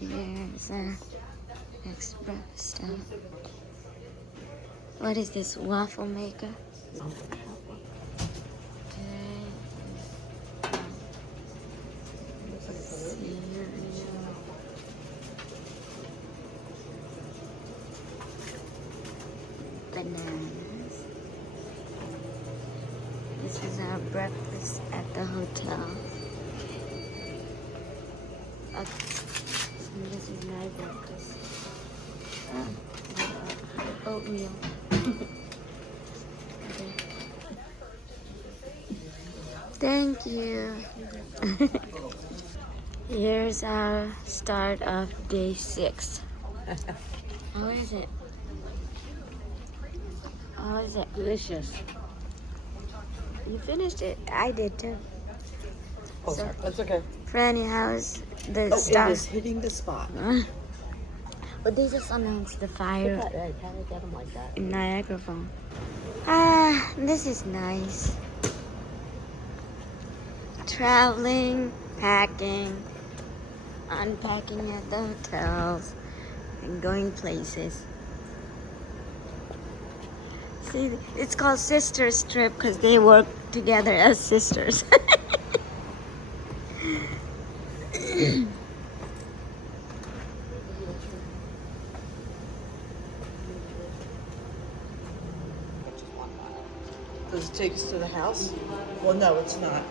There's express stuff. What is this, waffle maker? Bananas. This is our breakfast at the hotel. And this is my breakfast. Oatmeal. Okay. Thank you. Here's our start of day 6. How is it? How is it? Delicious. You finished it? I did too. Oh, So, sorry. That's okay. Franny, how's the Oh, start? it is hitting the spot. But they just announced the fire How did I get them like that? in Niagara Falls. Ah, this is nice. Traveling, packing, unpacking at the hotels, and going places. See, it's called Sisters Trip because they work together as sisters. Does it take us to the house? Well, no, it's not.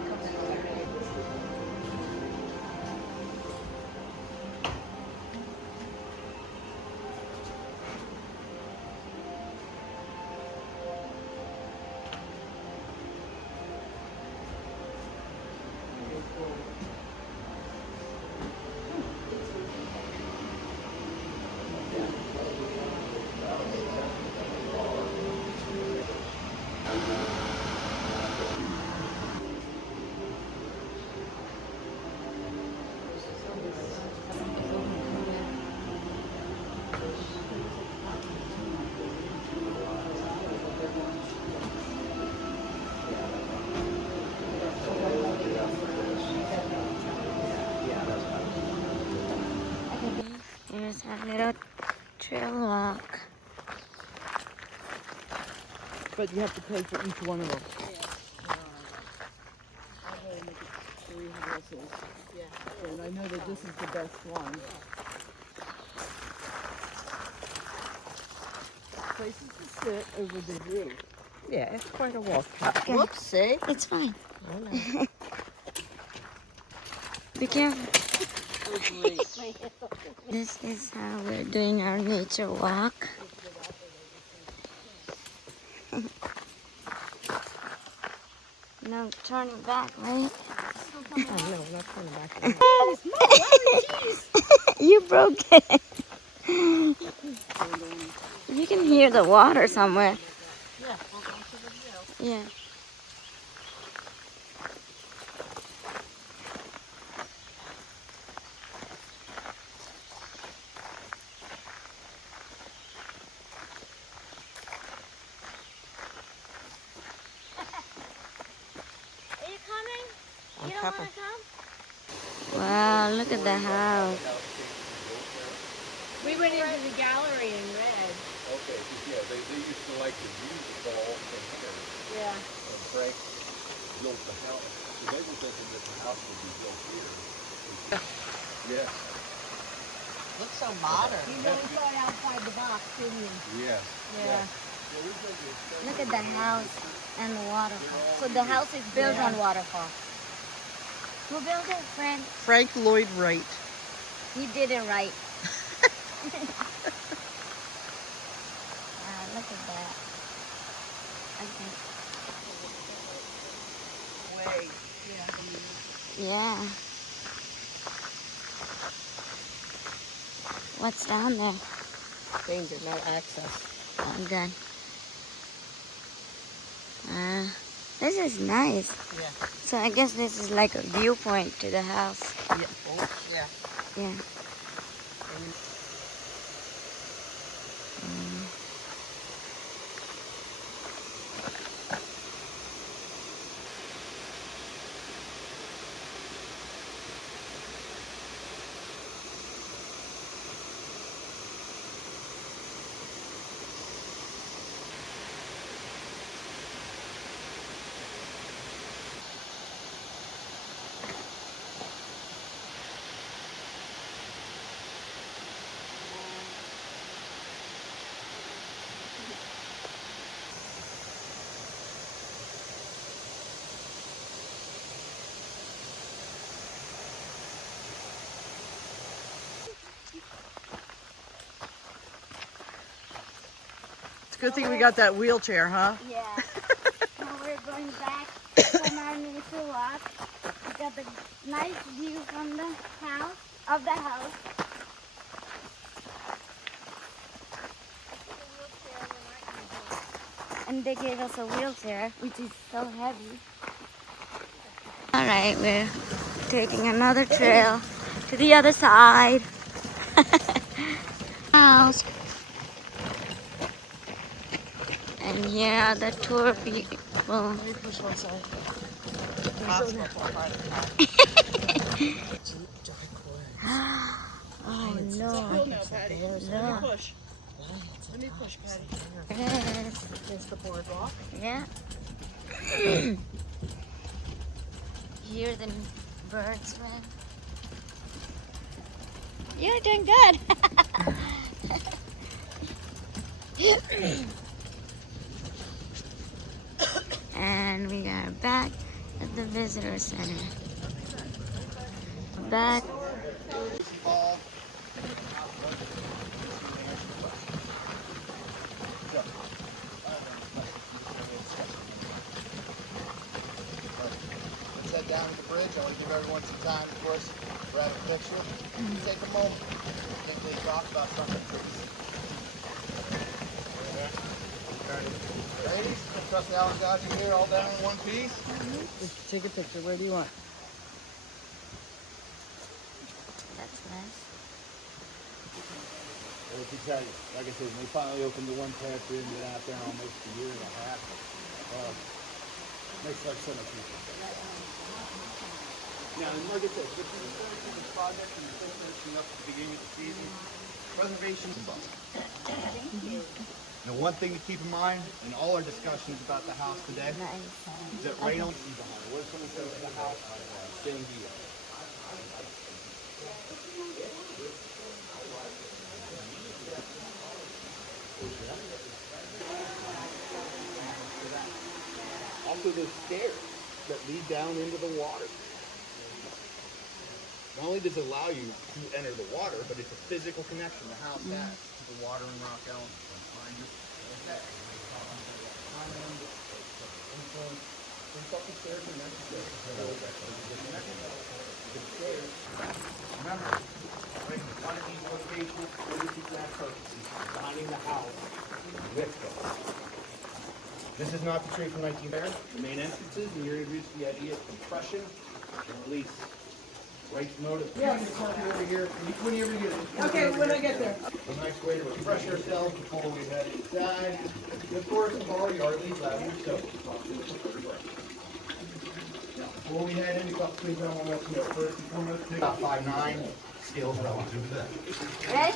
Here's our little trail walk. But you have to pay for each one of them. I'm going to make it 3 houses. Yeah. And I know that this is the best one. Places to sit over the view. Yeah, it's quite a walk. Okay. Whoops, see? It's fine. Oh, no. Be careful. Oh, great. This is how we're doing our nature walk. No turning back, right? Oh, no, not turning back. You broke it. You can hear the water somewhere. Yeah, we'll go to the view. Yeah. Are you coming? I'm You don't coming. want to come? Wow, look at the house. We went into the gallery and read. Okay, 'cause, yeah, they used to like to view the ball from here. Yeah. And Frank built the house. So they were thinking that the house would be built here. Yes, Looks so modern. You really thought outside the box, didn't you? yes. Yeah. Look at the house and the waterfall. So the house is built on waterfall. Who built it, friend? Frank Lloyd Wright. You did it right. Look at that. Okay. Way. Yeah. What's down there? Danger, no access. Oh, good. This is nice. Yeah. So I guess this is like a viewpoint to the house. Yeah. Oh, yeah. Yeah. Good thing we got that wheelchair, huh? Yeah. Now we're going back from our nature walk. We got the nice view from the house, of the house. And they gave us a wheelchair, which is so heavy. All right, we're taking another trail to the other side. House. And here are the tour people. Let me push one side. Oh no. Cool now, Patty. Let No. me push. Let me push, Patty. Yes. Against the boardwalk. Yeah. Hear the birds, man. You're doing good. And we are back at the visitor center. Back. Let's head down to the bridge. I want to give everyone some time, of course, grab a picture. Take a moment. Think they talk about something trees. Ladies, trust Alan got you here all down in one piece. Just take a picture. Where do you want? That's nice. Well, let me tell you, like I said, we finally opened the one path in, been out there almost a year and a half. Makes life so much easier. Now, and like I said, this is a project and we're still finishing up at the beginning of the season. Preservation is involved. Now, one thing to keep in mind in all our discussions about the house today is that rain on sees behind. What if someone says to the house, same deal. Also, those stairs that lead down into the water. Not only does it allow you to enter the water, but it's a physical connection the house has to the water and rock elements. Remember, right in front of these locations, finding the house with them. This is not the tree from 19 there. The main entrances, and you're introduced to the idea of compression and release. Brakes motive. Yeah, you park it over here. When you ever get it. Okay, when I get there. A nice way to refresh ourselves before we head inside. And of course, follow yard leads out of your soap. Before we head in, a couple things I want to let you know. First and foremost, about 5'9", skills relative to that. Ready?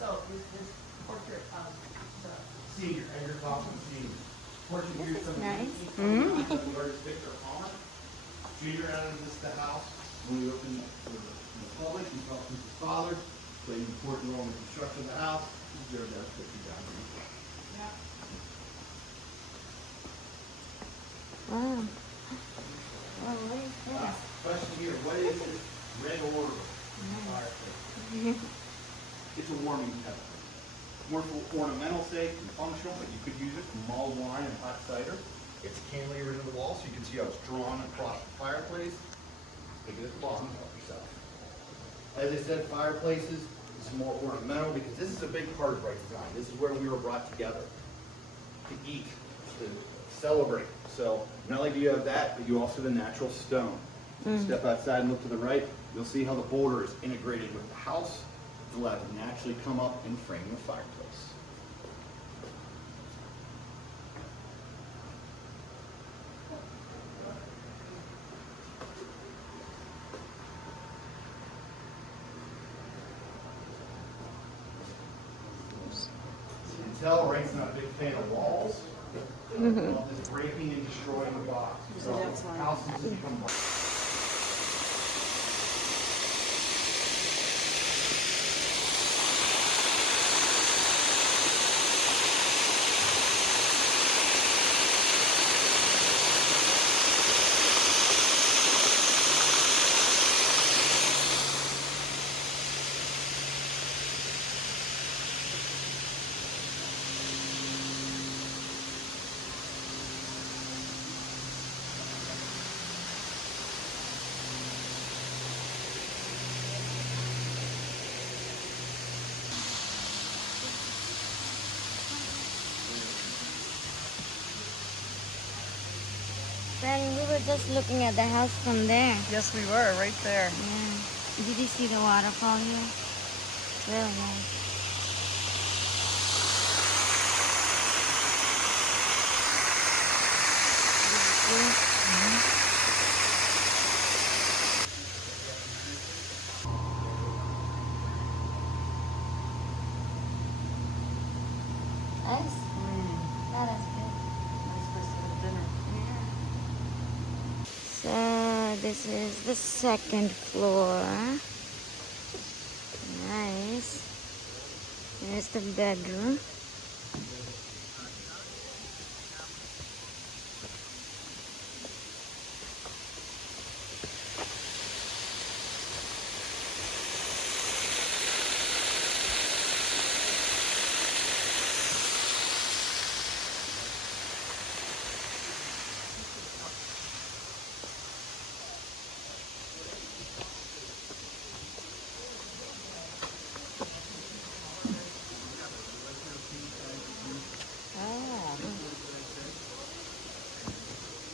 So, this portrait of Senior, Edgar Kaufman Senior. Portrait here is something Nice. artist Victor Palmer. Junior added this to the house when we opened to the public. He felt his father played an important role in the construction of the house. He observed that picture down here. Wow. Oh, what is this? Question here, what is this red orb fireplace? It's a warming kettle. More for ornamental sake and functional, but you could use it for mulled wine and hot cider. It's cantilevered into the wall, so you can see how it's drawn across the fireplace. Stick it at the bottom, help yourself. As I said, fireplaces is more ornamental because this is a big part of right design. This is where we were brought together to eat, to celebrate. So not only do you have that, but you also have the natural stone. Step outside and look to the right, you'll see how the boulder is integrated with the house. It's allowed to naturally come up and frame the fireplace. You can tell Ray's not a big fan of walls. This breaking and destroying the box. So that's fine. houses become Brandon, we were just looking at the house from there. Yes, we were right there. Yeah. Did you see the waterfall here? Really nice. Nice. That is good. Nice place to have dinner. So this is the second floor. Nice. There's the bedroom.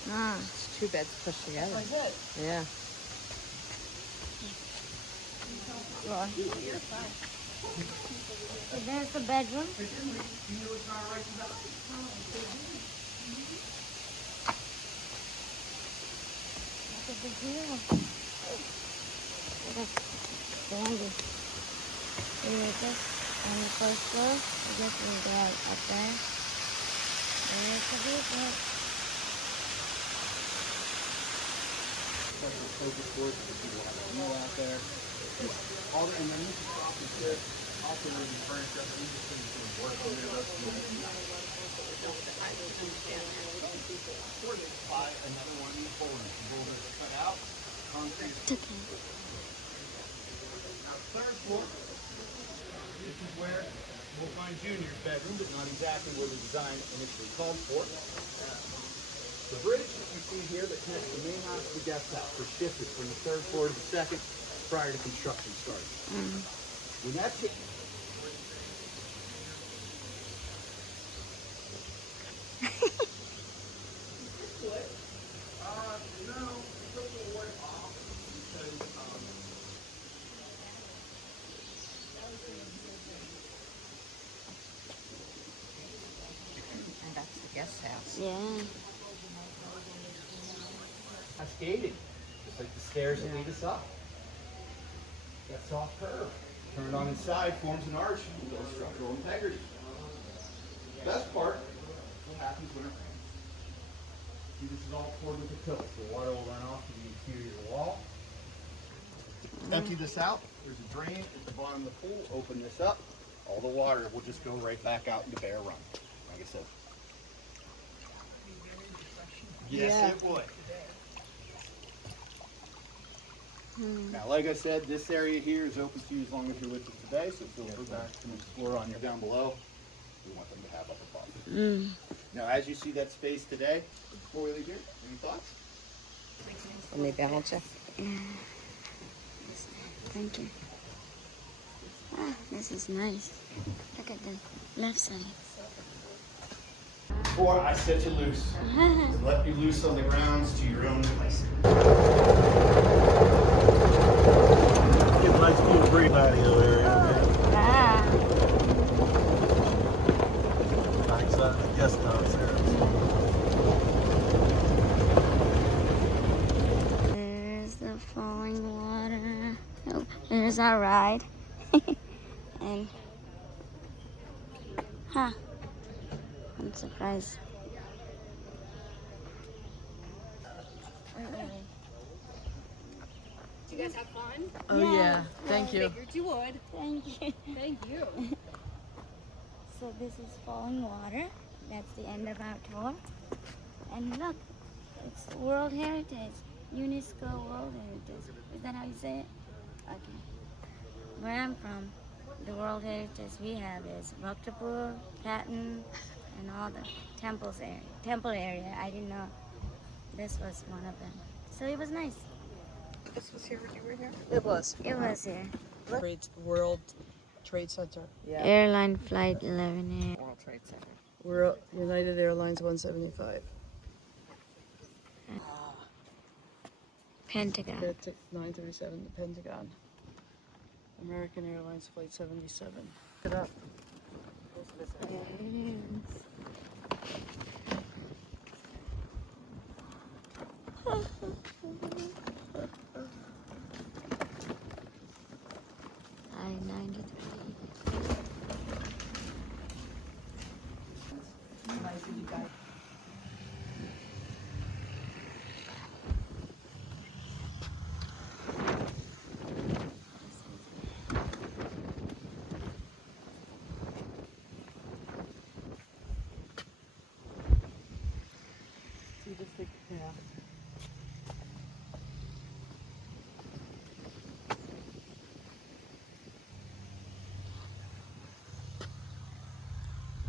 Ah. It's two beds pushed together. Was it? Yeah. So there's the bedroom. Look at the view. That's dandy. We make this on the first floor. I guess we'll go up there. There's the view. Out there. All the, and then this is office there. Also, where the furniture, we just didn't work on the rest of or they buy another one of these boulders. The boulders are cut out. Concrete. Now, third floor. This is where we'll find Junior's bedroom, but not exactly where the design initially called for. The bridge that you see here that connects the main house to the guest house was shifted from the third floor to the second prior to construction starting. When that's hit, And that's the guest house. Yeah. cascading, just like the stairs that lead us up. That soft curve, turned on inside, forms an arch with no structural integrity. Best part, what happens when it rains. See, this is all poured with a tilt, so the water will run off to the interior wall. Empty this out, there's a drain at the bottom of the pool, open this up, all the water will just go right back out into Bear Run, like I said. Yes, it would. Now, like I said, this area here is open to you as long as you're with us today, so feel free back to explore on your down below. We want them to have up above. Now, as you see that space today, before we leave here, any thoughts? Let me balance it. Thank you. Ah, this is nice. Look at the left side. Before I set you loose, and let you loose on the grounds to your own place. Get a nice view of Greenlight Hill area. Ah. Nice guest house there. There's the falling water. Oh, there's our ride. And, huh. I'm surprised. Did you guys have fun? Oh yeah. Thank you. Figured you would. Thank you. Thank you. So this is falling water. That's the end of our tour. And look, it's World Heritage. UNESCO World Heritage. Is that how you say it? Okay. Where I'm from, the World Heritage we have is Bhaktapur, Patton, and all the temple area. I didn't know this was one of them. So it was nice. This was here when you were here? It was. It was here. World Trade Center. Yeah. Airline Flight 11A. World Trade Center. We're United Airlines 175. Pentagon. 937, the Pentagon. American Airlines Flight 77. Look it up. You just take a path.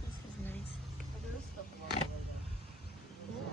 This is nice. There is stuff along the way there.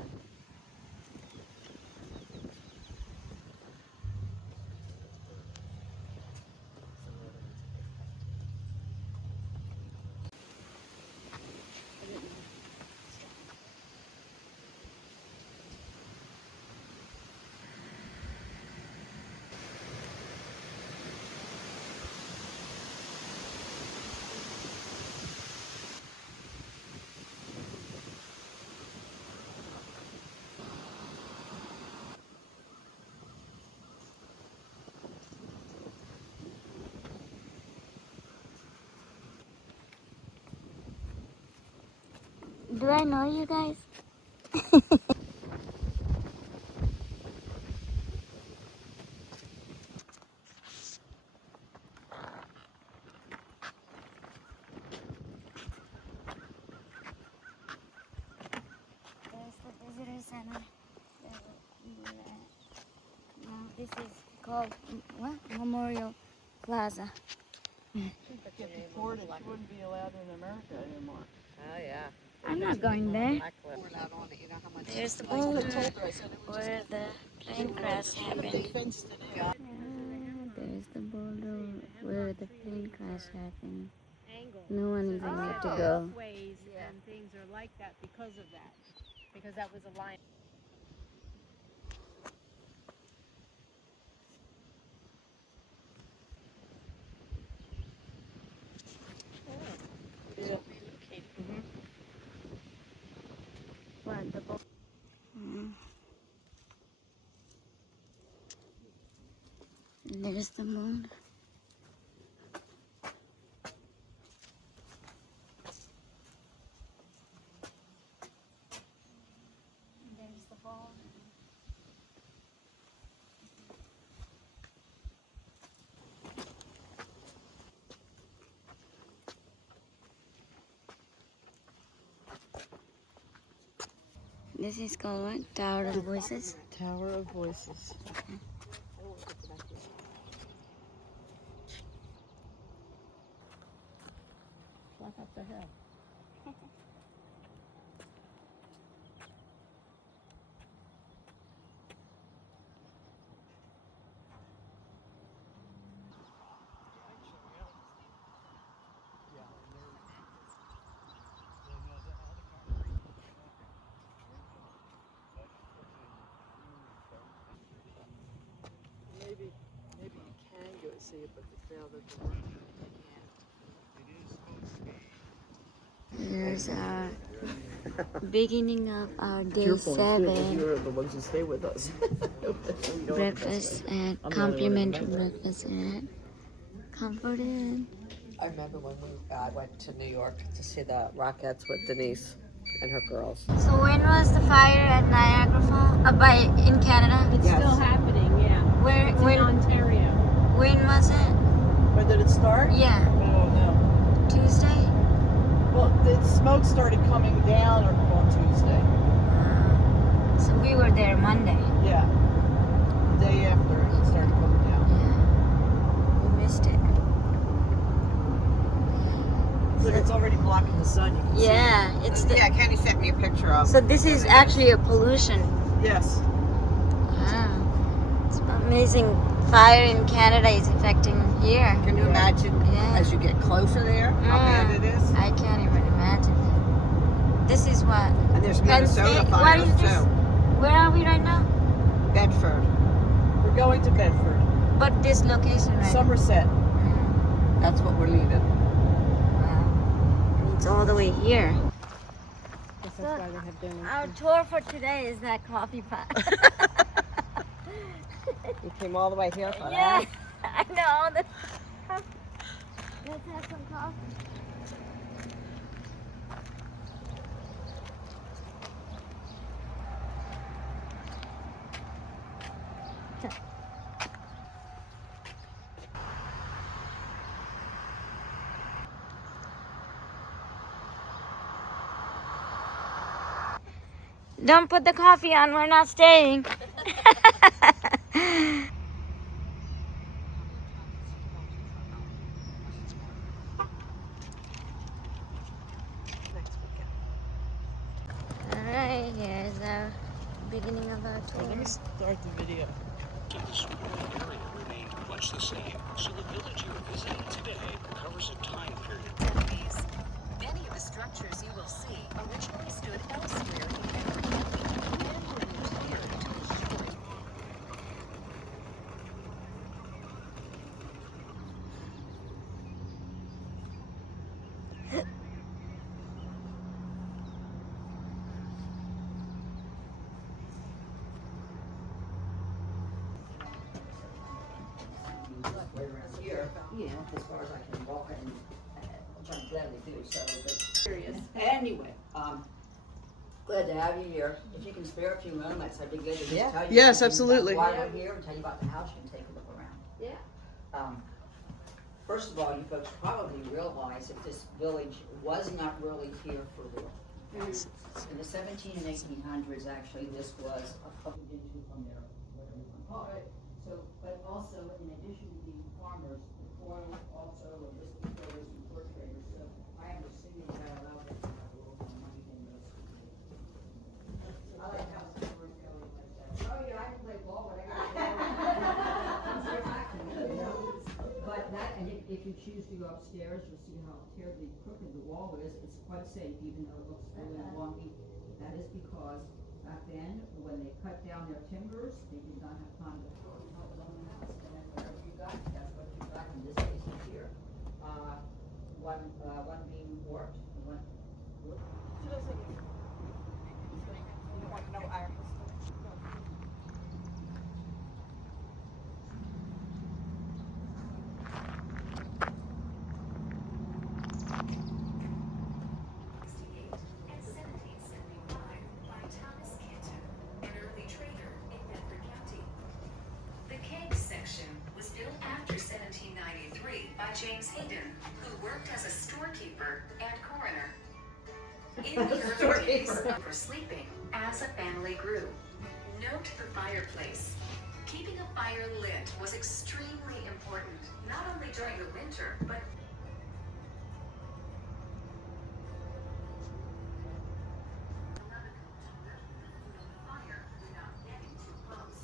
Do I know you guys? There's the visitor center. Now this is called what? Memorial Plaza. If I get deported, she wouldn't be allowed in America anymore. Oh, yeah. I'm not going there. We're not on it. You know how much There's the I boulder told her, I said it was where the plane crash they happened. fenced it in. There's the boulder where the plane crash happened. angle. No one is allowed to go. Ways and things are like that because of that. Because that was a line. Yeah. What, the boulder? There's the moon. There's the ball. This is called what? Tower of Voices. Tower of Voices. Fly up the hill. Maybe you can go see it, but the crowd at the work. Here's our beginning of our day You're 7 the ones who stay with us. breakfast and complimentary breakfast at Comfort Inn. I remember when I went to New York to see the Rockettes with Denise and her girls. So when was the fire at Niagara Falls? In Canada? It's Yes. still happening, yeah. Where? It's When? in Ontario. When was it? When did it start? Yeah, Oh, no. Tuesday. Well, the smoke started coming down on Tuesday. So we were there Monday. Yeah. The day after it started coming down. Yeah, we missed it. Look, it's already blocking the sun. You can Yeah, it's the. Yeah, Kenny sent me a picture of. So this is actually a pollution. see. Yes. Wow, it's amazing. Fire in Canada is affecting here. Can you imagine Yeah. as you get closer there how bad it is? I can't even imagine. This is what. And there's Penn Minnesota State? fires What is this? too. Where are we right now? Bedford. going to Bedford. But this location, right? Somerset. That's what we're leaving. Wow. It's all the way here. Guess that's why they have donuts. Our tour for today is that coffee pot. You came all the way here for Yeah, that? I know. Let's have some coffee. Don't put the coffee on, we're not staying. Alright, here's our beginning of our tour. Let me start the video. The surrounding area remained much the same, so the village you are visiting today covers a time period. Many of the structures you will see originally stood elsewhere in the area and were repaired to ensure Right around here, as far as I can walk and which I'm gladly do, so, but curious. Anyway, glad to have you here. If you can spare a few moments, I'd be good to just tell you. Yes, something absolutely. about why we're here and tell you about the house, you can take a look around. Yeah. First of all, you folks probably realize that this village was not really here for real. In the 17 and 1800s, actually, this was into from there, whatever you want to call it. So, but also, in addition to being farmers, the soil also, and this before was fur traders. So I am assuming that allowed them to have a little more money than most people. I like how some words go like that. Oh yeah, I can play ball, but I got But that, and if you choose to go upstairs, you'll see how terribly crooked the wall is. It's quite safe, even though it looks really wonky. That is because back then, when they cut down their timbers, they did not have time to help them in the house. And then whatever you got, that's what you got in this case here. One being warped, and one. and 1775 by Thomas Kenton, an early trader in Bedford County. The kegs section was built after 1793 by James Hayden, who worked as a storekeeper and coroner. In the early days, for sleeping as a family grew. Note the fireplace. Keeping a fire lit was extremely important, not only during the winter, but fire without getting too close.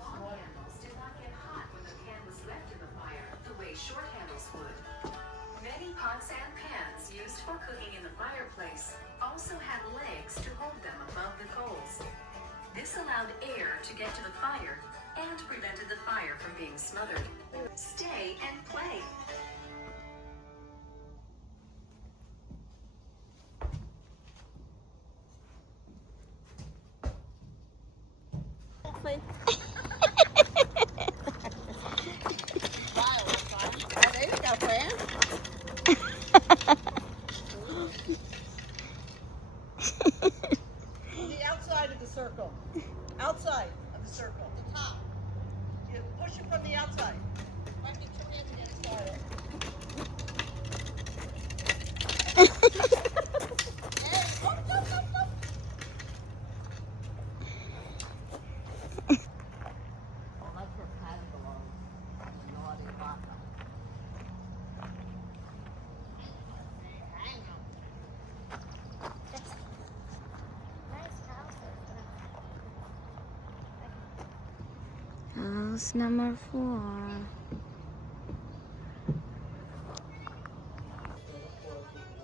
Long handles did not get hot when the pan was left in the fire, the way short handles would. Many pots and pans used for cooking in the fireplace also had legs to hold them above the coals. This allowed air to get to the fire and prevented the fire from being smothered. Stay and play. The outside of the circle. Outside of the circle. The top. You push it from the outside. Might be two hands against started. House number 4.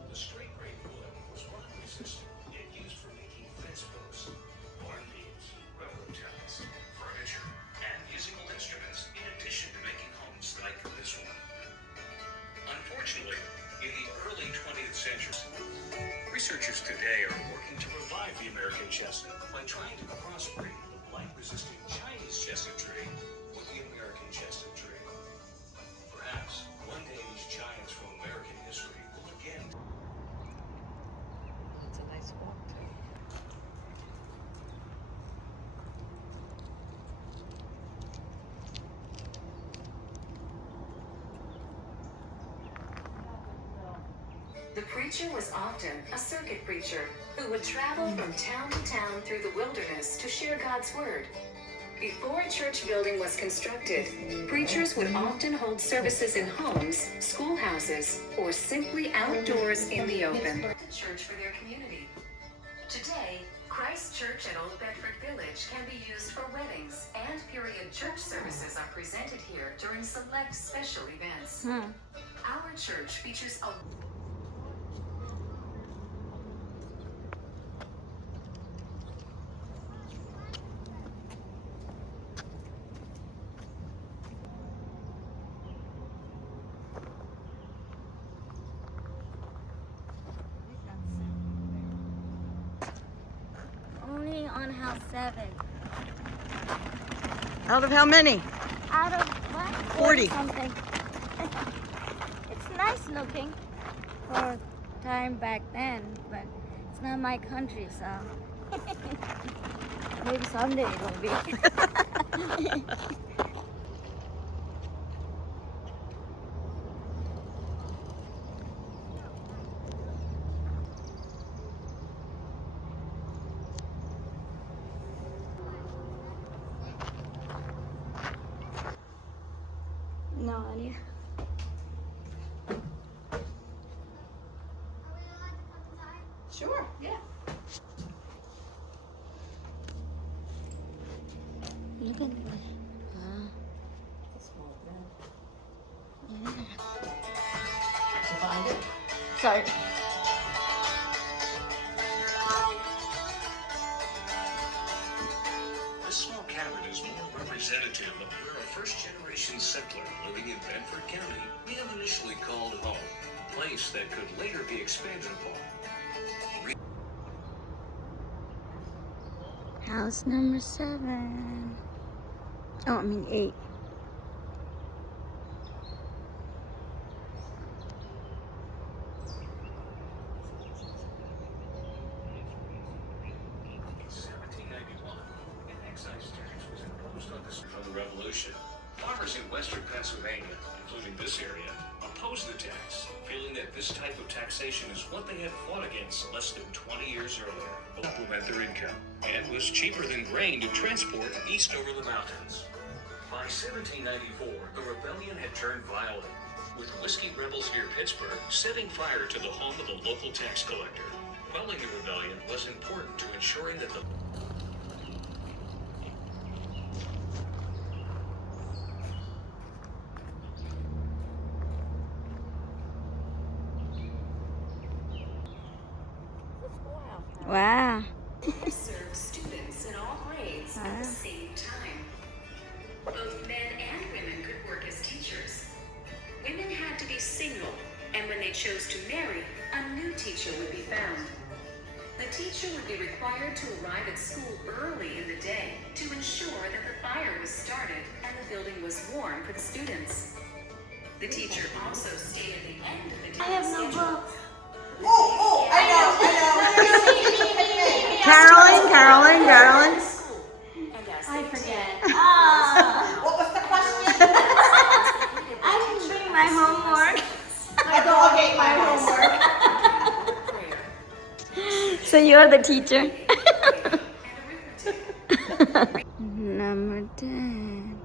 The straight grain wood was water resistant and used for making fence posts, barn beams, railroad ties, furniture, and music The preacher was often a circuit preacher who would travel from town to town through the wilderness to share God's word. Before a church building was constructed, preachers would often hold services in homes, schoolhouses, or simply outdoors in the open. The church for their community. Today, Christ Church at Ole Bedford Village can be used for weddings, and period church services are presented here during select special events. Our church features a Only on house 7. Out of how many? Out of what? 40. Something. It's nice looking for time back then, but it's not my country, so maybe someday it'll be. No idea. Sure, yeah. Look at that. Find it. Sorry. This small cabin is more representative of where a first-generation settler living in Bedford County may have initially called home, a place that could later be expanded upon. House number 7. Oh, I mean 8. From the Revolution. Farmers in western Pennsylvania, including this area, opposed the tax, feeling that this type of taxation is what they had fought against less than 20 years earlier. To supplement their income, and was cheaper than grain to transport east over the mountains. By 1794, the rebellion had turned violent, with whiskey rebels near Pittsburgh setting fire to the home of the local tax collector. Quelling the rebellion was important to ensuring that the Wow. served students in all grades at the same time. Both men and women could work as teachers. Women had to be single, and when they chose to marry, a new teacher would be found. The teacher would be required to arrive at school early in the day to ensure that the fire was started and the building was warm for the students. The teacher also stayed at the end of the day. I have no book. Oh, I know. Carolyn. I forget. What was the question? I didn't bring my homework. My dog ate my homework. So you're the teacher. Number 10.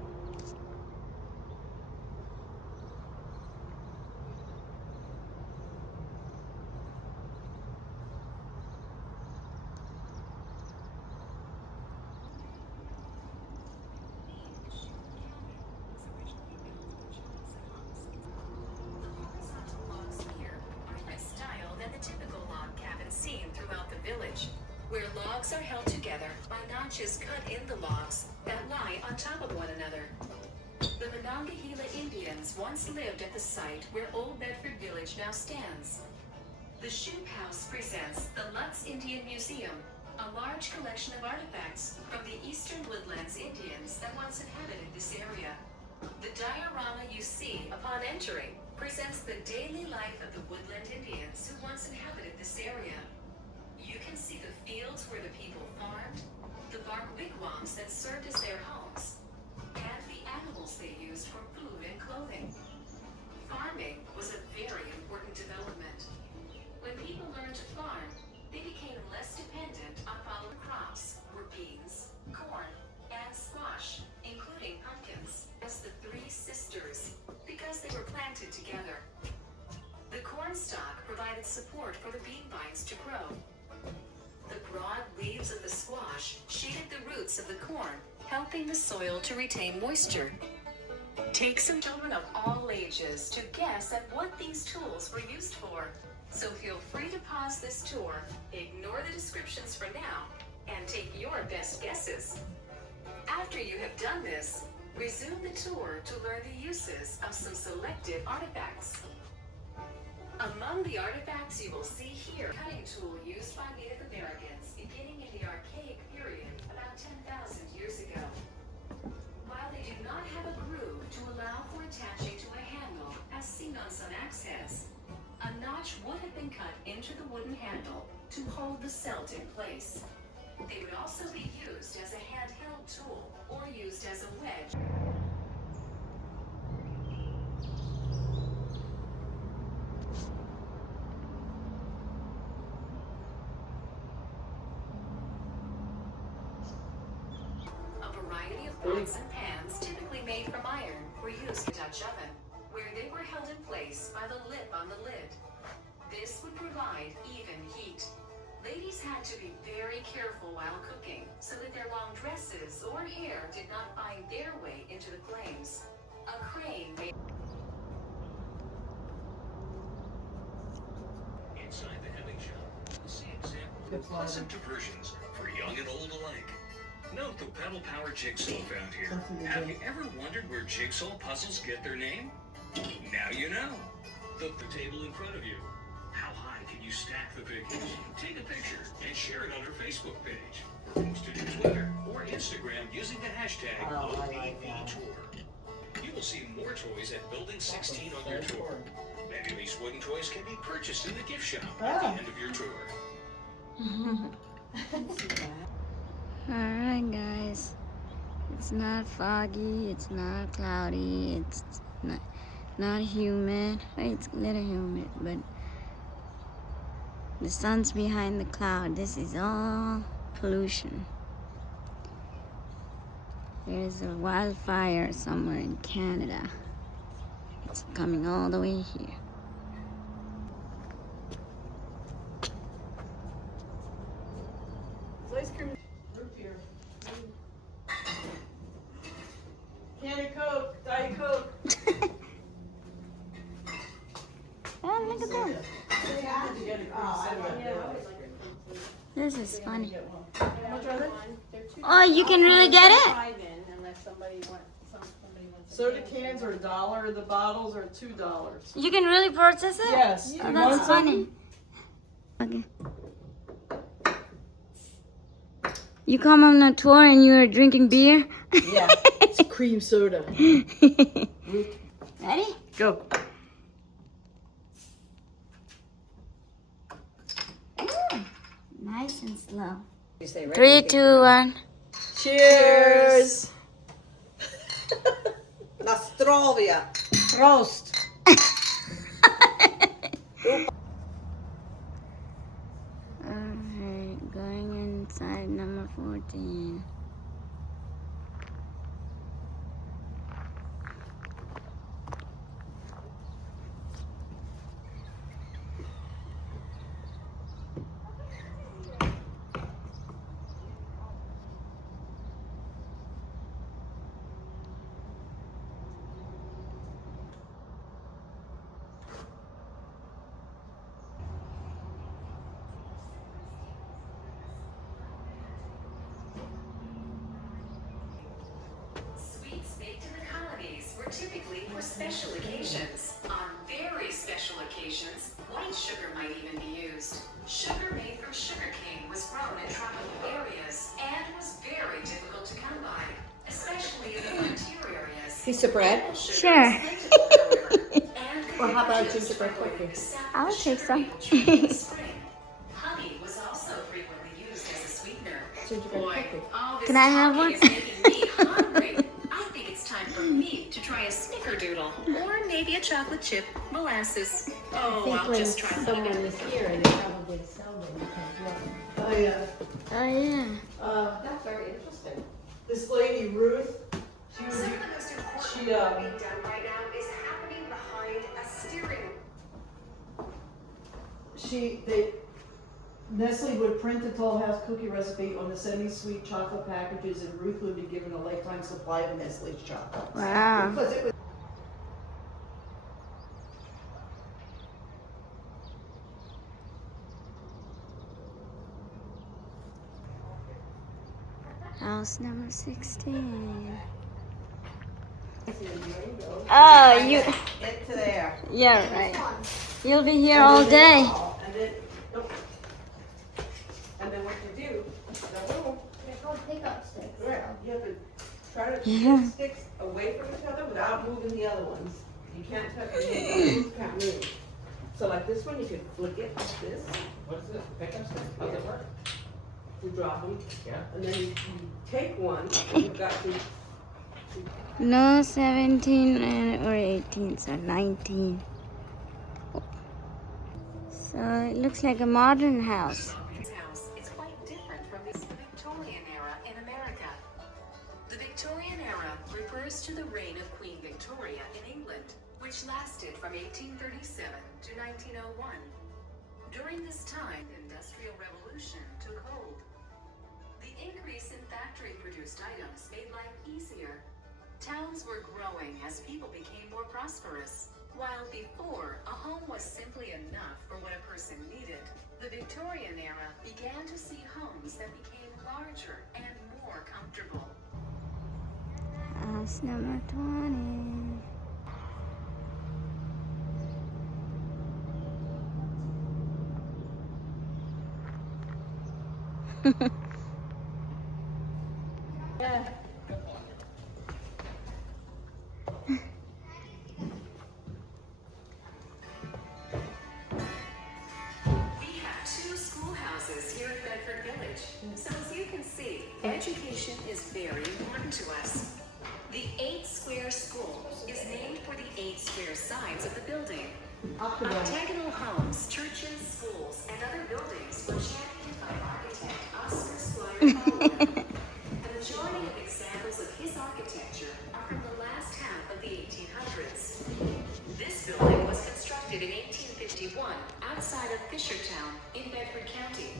Where logs are held together by notches cut in the logs that lie on top of one another. The Monongahela Indians once lived at the site where Ole Bedford Village now stands. The Shoop House presents the Lutz Indian Museum, a large collection of artifacts from the eastern woodlands Indians that once inhabited this area. The diorama you see upon entering presents the daily life of the woodland Indians who once inhabited this area. You can see the fields where the people farmed, the bark wigwams that served as their homes, and the animals they used for food and clothing. Farming was a very important development. When people learned to farm, they became less dependent on following crops were beans, corn, and squash, including pumpkins, as the three sisters, because they were planted together. The corn stalk provided support for the bean vines to grow. The broad leaves of the squash shaded the roots of the corn, helping the soil to retain moisture. Take some children of all ages to guess at what these tools were used for. So feel free to pause this tour, ignore the descriptions for now, and take your best guesses. After you have done this, resume the tour to learn the uses of some selected artifacts. Among the artifacts you will see here, cutting tool used by Native Americans beginning in the archaic period about 10,000 years ago. While they do not have a groove to allow for attaching to a handle as seen on some axe heads, a notch would have been cut into the wooden handle to hold the celt in place. They would also be used as a handheld tool or used as a wedge. A variety of pots and pans, typically made from iron, were used in a Dutch oven, where they were held in place by the lip on the lid. This would provide even heat. Ladies had to be very careful while cooking, so that their long dresses or hair did not find their way into the flames. A crane made Inside the hemming shop, you'll see examples of pleasant diversions for young and old alike. Note the pedal-powered jigsaw found here. Have you ever wondered where jigsaw puzzles get their name? Now you know. The table in front of you. How high can you stack the figures? Take a picture and share it on our Facebook page. Post it to Twitter or Instagram using the hashtag OBVTour. You will see more toys at Building 16 on your tour. Many of these wooden toys can be purchased in the gift shop at the end of your tour. Alright guys, it's not foggy, it's not cloudy, it's not humid. It's a little humid, but the sun's behind the cloud. This is all pollution. There's a wildfire somewhere in Canada. It's coming all the way here. Ice cream. Root beer. Can of Coke. Diet Coke. Oh, look at that. This is funny. Oh, you can really get it? Soda cans are $1. The bottles are $2. You can really purchase it? Yes. Oh, that's funny. Okay. You come on a tour and you're drinking beer? Yeah. It's cream soda. Ready? Go. Ooh, nice and slow. You say, 3, 2, 1. Cheers. Nastrovia. Prost. Alright, going inside number 14. Sweets baked in the colonies were typically for special occasions. On very special occasions, white sugar might even be used. Sugar made from sugarcane was grown in tropical areas and was very difficult to come by, especially in the frontier areas. Piece of bread. Sure. Or how about gingerbread cookie? I'll take some. Honey was also frequently used as a sweetener. Gingerbread Boy, cookie. all this Can I have one? talking is making me hungry. I think it's time for some meat to try a snickerdoodle, or maybe a chocolate chip molasses. I Oh, think I'll when just try one someone again. is here, they probably sell them because look. Oh, yeah. Oh yeah. That's very interesting. This lady, Ruth, Some of the most important She, work being done right now is happening behind a steering. Nestle would print the Toll House cookie recipe on the semi-sweet chocolate packages, and Ruth would be given a lifetime supply of Nestle's chocolate. Wow. Because it was House number 16. Oh, you. get to there. Yeah, right. You'll be here all day. And then, nope. And then what you do, the little, They're called pickup sticks. right, you have to try to Yeah. keep sticks away from each other without moving the other ones. You can't touch them, you can't move. So like this one, you could flick it like this, What's this? Pickup stick? How does it work? you drop them, Yeah. and then you take one, and you've got to, No 17 or 18, so 19. So it looks like a modern house. This house is quite different from the Victorian era in America. The Victorian era refers to the reign of Queen Victoria in England, which lasted from 1837 to 1901. During this time, the Industrial Revolution took hold. The increase in factory-produced items made life easier. Towns were growing as people became more prosperous. While before, a home was simply enough for what a person needed, the Victorian era began to see homes that became larger and more comfortable. House number 20. We have two schoolhouses here at Bedford Village. So as you can see, education is very important to us. The 8 Square School is named for the 8 square sides of the building. Octagonal homes, churches, schools, and other buildings were championed by architect Oscar Squire Fowler. The majority of examples of his architecture are from the last half of the 1800s. This building was constructed in 1851 outside of Fishertown in Bedford County.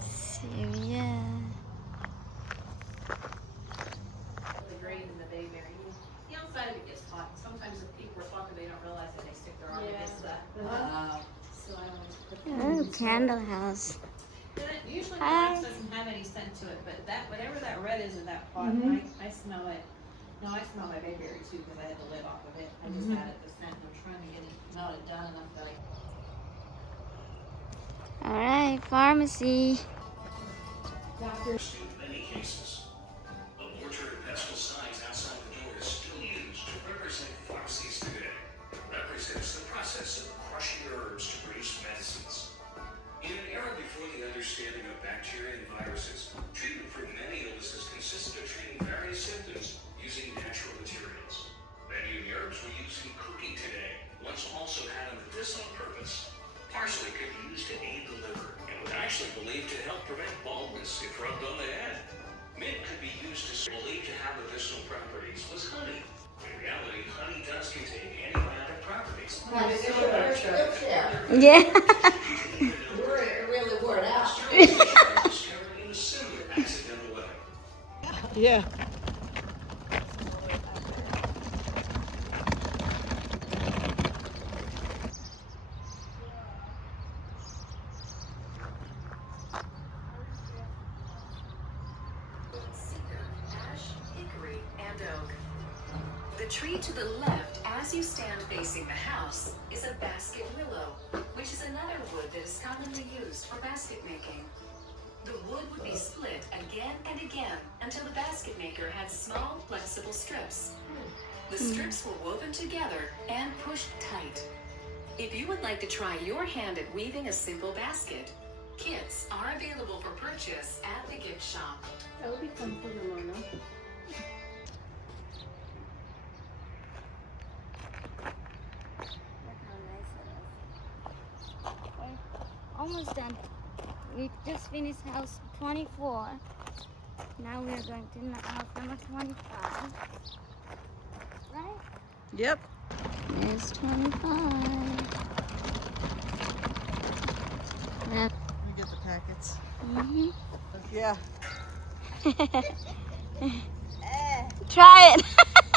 Syria. The green in the bayberry. The outside of it gets hot. Sometimes if people are talking, they don't realize that they stick their arm against that. So I always put them Oh, candle house. And it usually the Hi. wax doesn't have any scent to it, but that whatever that red is in that pot, I smell it. No, I smell my bayberry too because I had the lid off of it. I just added the scent. I'm trying to get it melted down enough that I. All right, pharmacy. In many cases, the mortar and pestle signs outside the door is still used to represent pharmacies today. It represents the process of crushing herbs to produce medicines. In an era before the understanding of bacteria and viruses, treatment for many illnesses consisted of treating various symptoms using natural materials. Many of the herbs we use in cooking today once also had a medicinal purpose. Parsley could be used to aid the liver and was actually believed to help prevent baldness if rubbed on the head. Mint could be used to believed to have medicinal properties was honey. In reality, honey does contain antibiotic properties. Yeah. It really wore it out. Discovered in a similar accidental way. yeah. Cedar, ash, hickory, and oak. The tree to the left, as you stand facing the house, is a basket willow, which is another wood that is commonly used for basket making. The wood would be split again and again until the basket maker had small, flexible strips. The strips were woven together and pushed tight. If you would like to try your hand at weaving a simple basket, kits are available for purchase at the gift shop. That would be fun for Ramona. Look how nice it is. We're almost done. We just finished house 24. Now we're going to house number 25. Right? Yep. There's 25. Now, We get the packets. mm-hmm. Yeah. Try it.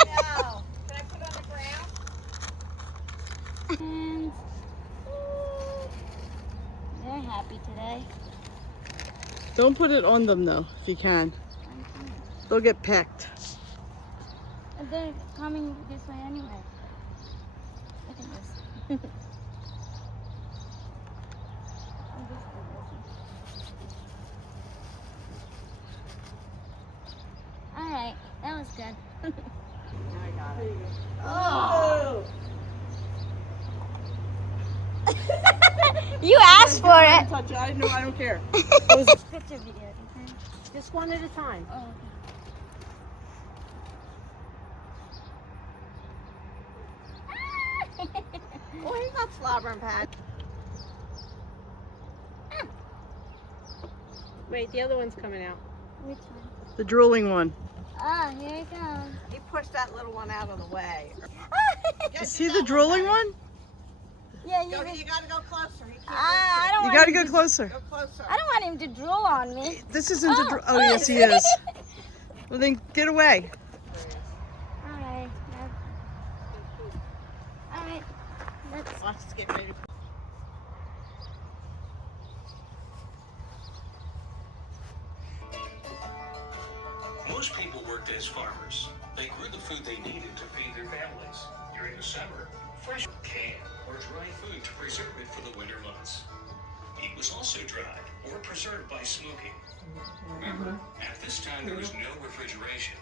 No. Can I put it on the ground? And they're happy today. Don't put it on them though, if you can. They'll get pecked. And they're coming this way anyway. Look at this. All right, that was good. I got it. Oh. You asked for it. Touch it. I don't care. Picture video, okay? Just one at a time. Oh, okay. Oh, he got slobbering pad. Wait, the other one's coming out. Which one? The drooling one. Ah, here it comes. He pushed that little one out of the way. Yeah, Is he the drooling one? you gotta go closer. He can't I don't You want gotta him go to, closer. Go closer. I don't want him to drool on me. This isn't the drool. Oh, yes, he is. Well, then get away. Alright. Alright. Let's Watch us get ready. Most people worked as farmers. They grew the food they needed to feed their families. During the summer, fresh canned or dry food to preserve it for the winter months. Meat was also dried or preserved by smoking. Remember, at this time there was no refrigeration,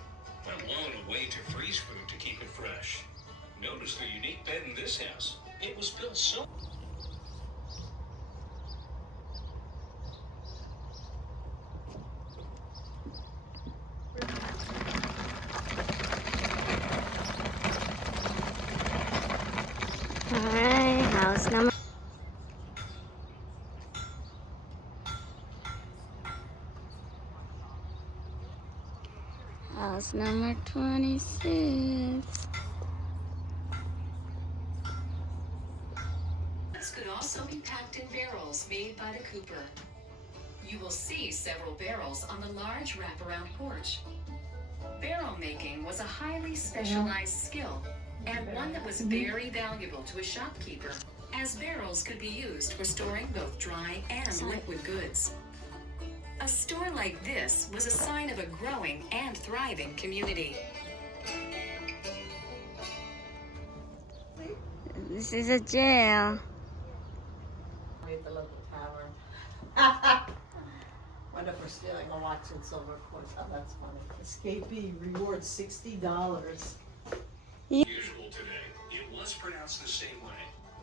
let alone a way to freeze food to keep it fresh. Notice the unique bed in this house. It was built so... Alright, house number. House number 26. This could also be packed in barrels made by the cooper. You will see several barrels on the large wraparound porch. Barrel making was a highly specialized skill, and one that was very valuable to a shopkeeper, as barrels could be used for storing both dry and liquid goods. A store like this was a sign of a growing and thriving community. This is a jail. At the local tavern. Went up for stealing a watch and silver coins. Oh, that's funny. Escapee rewards $60. Usual today, it was pronounced the same way.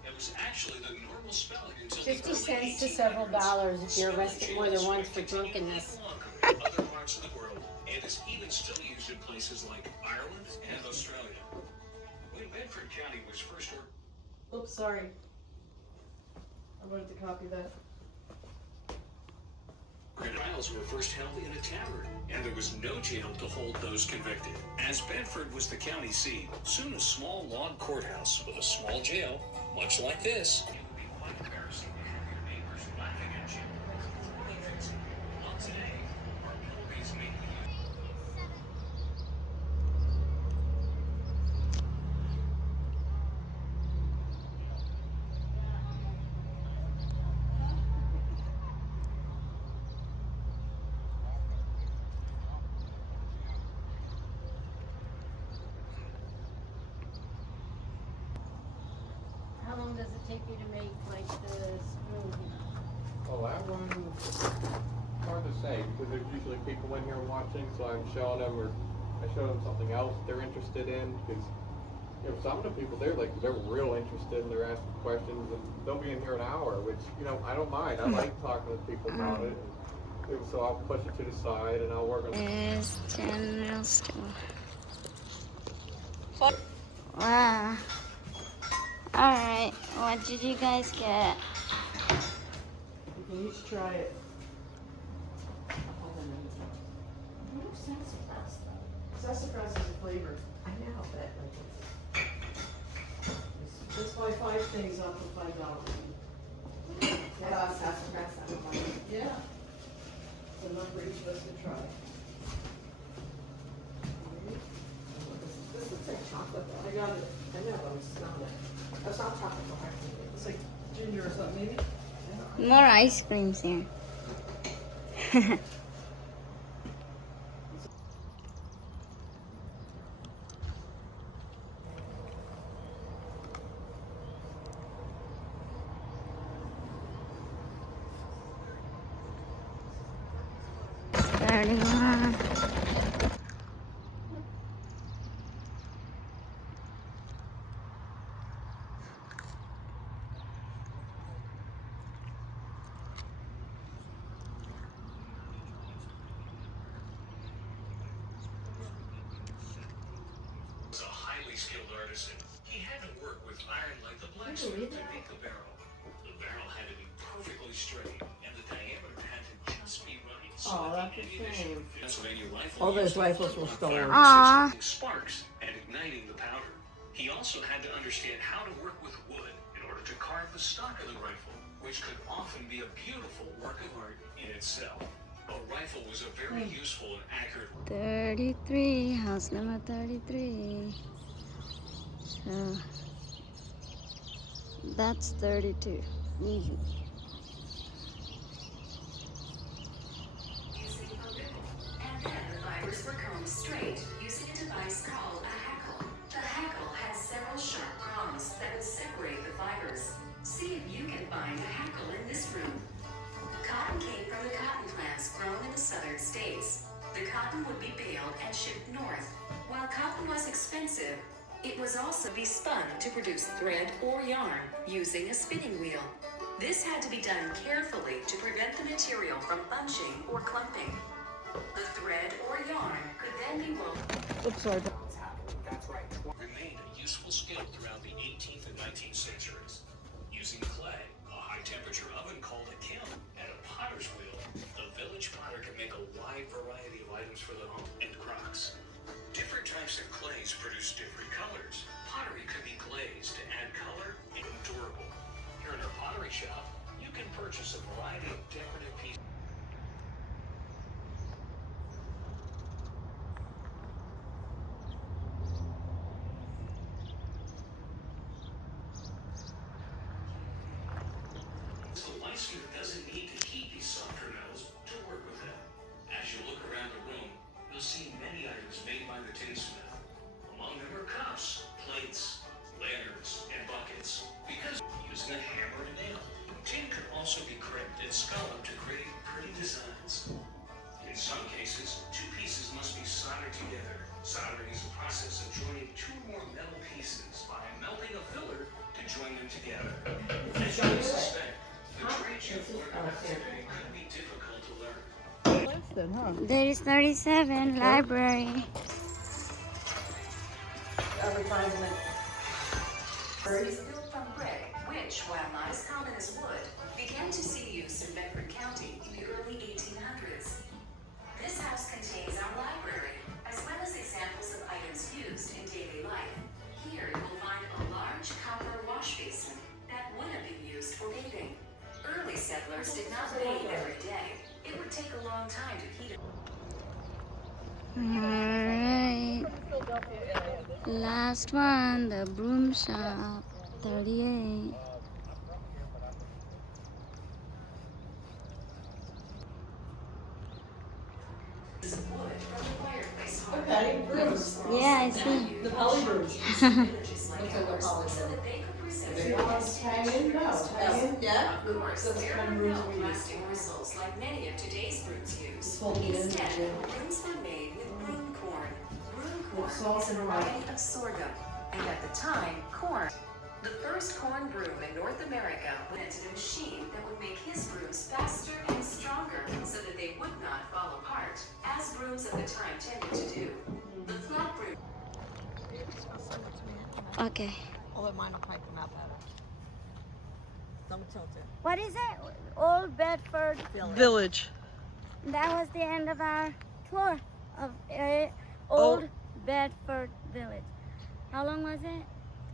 It was actually the normal spelling until 50 cents to several dollars if you're arrested more than once for drunkenness. in other parts of the world, and is even still used in places like Ireland and Australia. When Bedford County was first Oops, sorry. I wanted to copy that. trials were first held in a tavern, and there was no jail to hold those convicted. As Bedford was the county seat, soon a small log courthouse with a small jail, much like this. It would be quite embarrassing to have your neighbors laughing at you. Not today. Our penalties may be How long does it take you to make like the spoon? Oh, that one, hard to say, because there's usually people in here watching, so I'm showing them, or I show them something else they're interested in, because you know, some of the people there, like, they're real interested and they're asking questions, and they'll be in here an hour, which, you know, I don't mind. I like talking with people about it. And so I'll push it to the side and I'll work on it. There's general store. Wow. Alright, what did you guys get? You can each try it. Sassafras is a flavor. I know, but like, Let's buy 5 things off for $5. sassafras, I don't like it. Yeah. So enough for each of us to try. This looks like chocolate though. I got it. I know, but I'm smelling it. That's not chocolate though, actually. It's like ginger or something, maybe? More ice creams here. $31. Was a highly skilled artisan. He had to work with iron like the blacksmith to make the barrel. The barrel had to be perfectly straight, and the diameter had to just be right. Oh, that's a shame. Pennsylvania rifle All those used rifles were stolen. Aw. sparks and igniting the powder. He also had to understand how to work with wood in order to carve the stock of the rifle, which could often be a beautiful work of art in itself. A rifle was a very useful and accurate 33, house number 33. So that's 32. Easy. Using a ripple, and then the fibers were combed straight using a device called a hackle. The hackle has several sharp prongs that would separate the fibers. See if you can find a hackle in this room. Cotton came from the cotton plants grown in the southern states. The cotton would be baled and shipped north. While cotton was expensive, it was also be spun to produce thread or yarn using a spinning wheel. This had to be done carefully to prevent the material from bunching or clumping. The thread or yarn could then be woven. Oops, sorry. remained a useful skill throughout the 18th and 19th centuries. Using clay, a high-temperature oven called a kiln, and a potter's wheel, the village potter could make a wide variety of items for the home and crocks. Different types of clays produce different colors. Pottery could be glazed to add color and durable. Here in our pottery shop, you can purchase a variety of decorative pieces. The licensor doesn't need to keep these softer metals to work with them. As you look around the room, you'll see many items made by the tinsmith. Among them are cups, plates, lanterns, and buckets. Because using a hammer and nail, tin could also be crimped and scalloped to create pretty designs. In some cases, two pieces must be soldered together. Soldering is a process of joining two or more metal pieces by melting a filler to join them together. As you would suspect, the trades you've learned about today could be difficult to learn. Less than, huh? There is 37, library. Advertisement. It is built from brick, which, while not as common as wood, began to see use in Bedford County in the early 1800s. This house contains our library, as well as examples of items used in daily life. Here you will find a large copper wash basin that would have been used for bathing. Early settlers did not bathe every day. It would take a long time to heat it. Alright. Last one, the broom shop, 38. Pieces of wood from the fireplace home. Okay, brooms. Yeah, I see. The poly brooms. Villages like Looks like a ours, poly so broom. that they could present They their want best to hang in? No. Hang in? Yeah. Of course, That's the there kind were of no brooms we use. plastic bristles like many of today's brooms use. Fold it in. Instead, Yeah. brooms were made with broom corn. Broom corn With salt is a and variety of sorghum. and at the time, corn. The first corn broom in North America invented a machine that would make his brooms faster and stronger so that they would not fall apart, as brooms of the time tended to do. The flat broom. Okay. Although mine will probably come out better. Don't tilt it. What is it? Old Bedford Village. That was the end of our tour of Old Bedford Village. How long was it?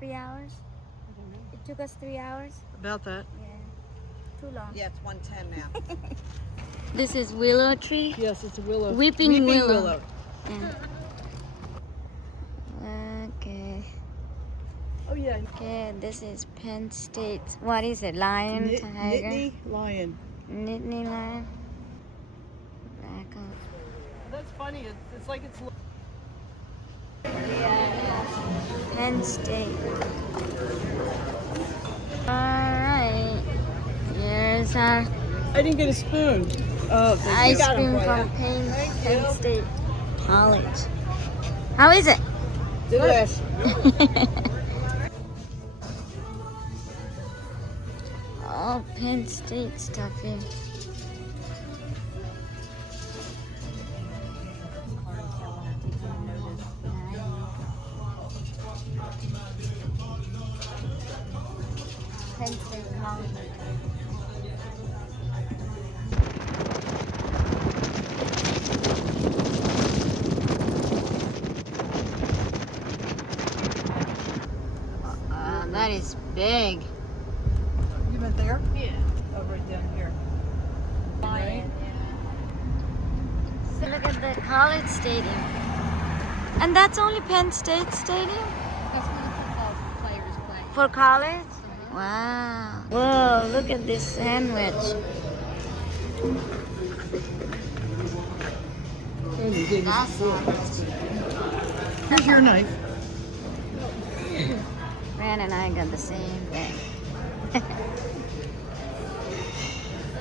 3 hours? It took us 3 hours? About that. Yeah. Too long. Yeah, it's 110 now. This is willow tree. Yes, it's a willow. Weeping willow. willow. Yeah. Okay. Oh yeah. Okay, this is Penn State. What is it? Lion, tiger? Nittany lion. Nittany lion. Back up. That's funny. It's like it's. Penn State. Alright. Here's our I didn't get a spoon. Oh, ice cream from Penn State College. How is it? Delish. All Penn State stuff here. Penn State College. That is big. You went there? Yeah. Oh, right down here. Right? So look at the college stadium. And that's only Penn State Stadium? That's where the football players play. For college? Wow. Whoa, look at this sandwich. That's awesome. Here's your knife. Ran and I got the same thing. Look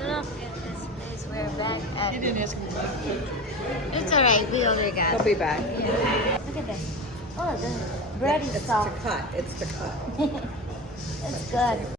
at this place we're back at. You didn't ask me. It's alright, we already got I'll it. be back. Yeah. Look at this. Oh, the bread is It's to soft. cut. It's to cut. It's good.